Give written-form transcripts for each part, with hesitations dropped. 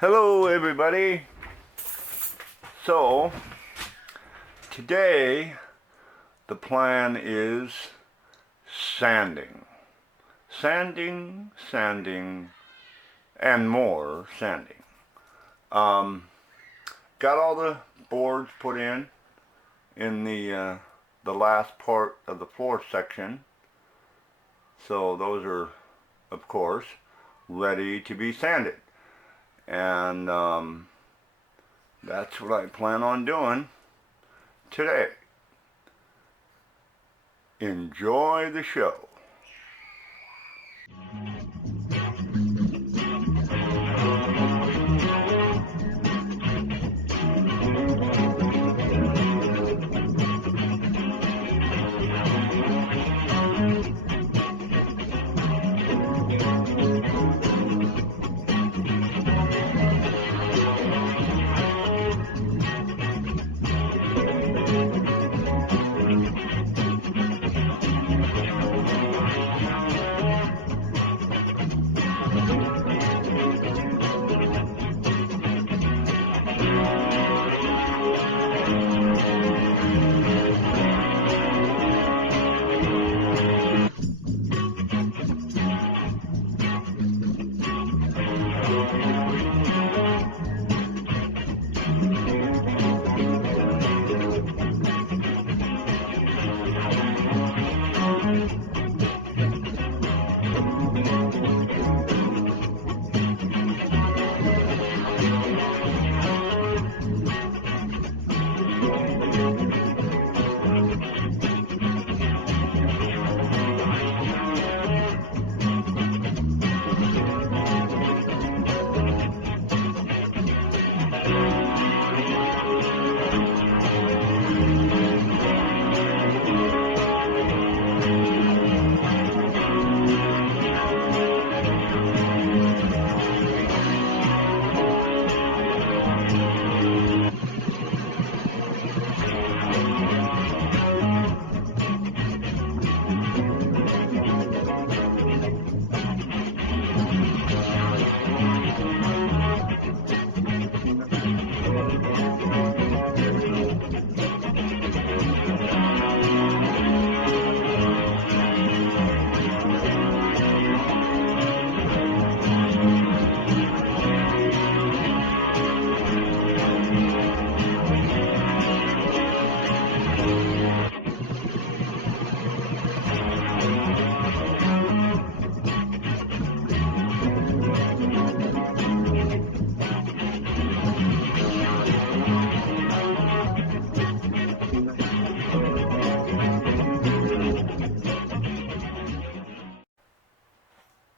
Hello everybody. So today the plan is sanding, and more sanding. Got all the boards put in the last part of the floor section, so those are of course ready to be sanded. And that's what I plan on doing today. Enjoy the show.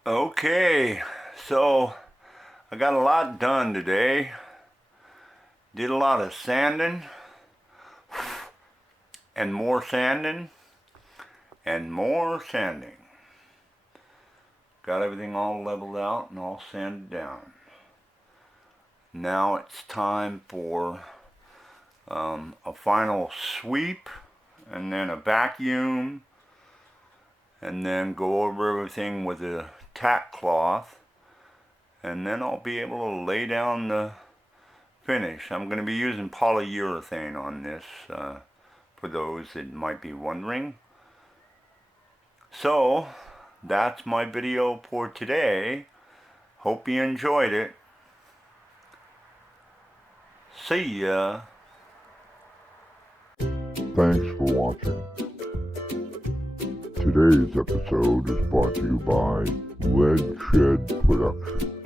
Okay, so I got a lot done today. Did a lot of sanding and more sanding and more sanding. Got everything all leveled out and all sanded down. Now it's time for a final sweep and then a vacuum, and then go over everything with a tack cloth, and then I'll be able to lay down the finish. I'm going to be using polyurethane on this for those that might be wondering. So that's my video for today. Hope you enjoyed it. See ya. Thanks for watching. Today's episode is brought to you by Lead Shed Productions.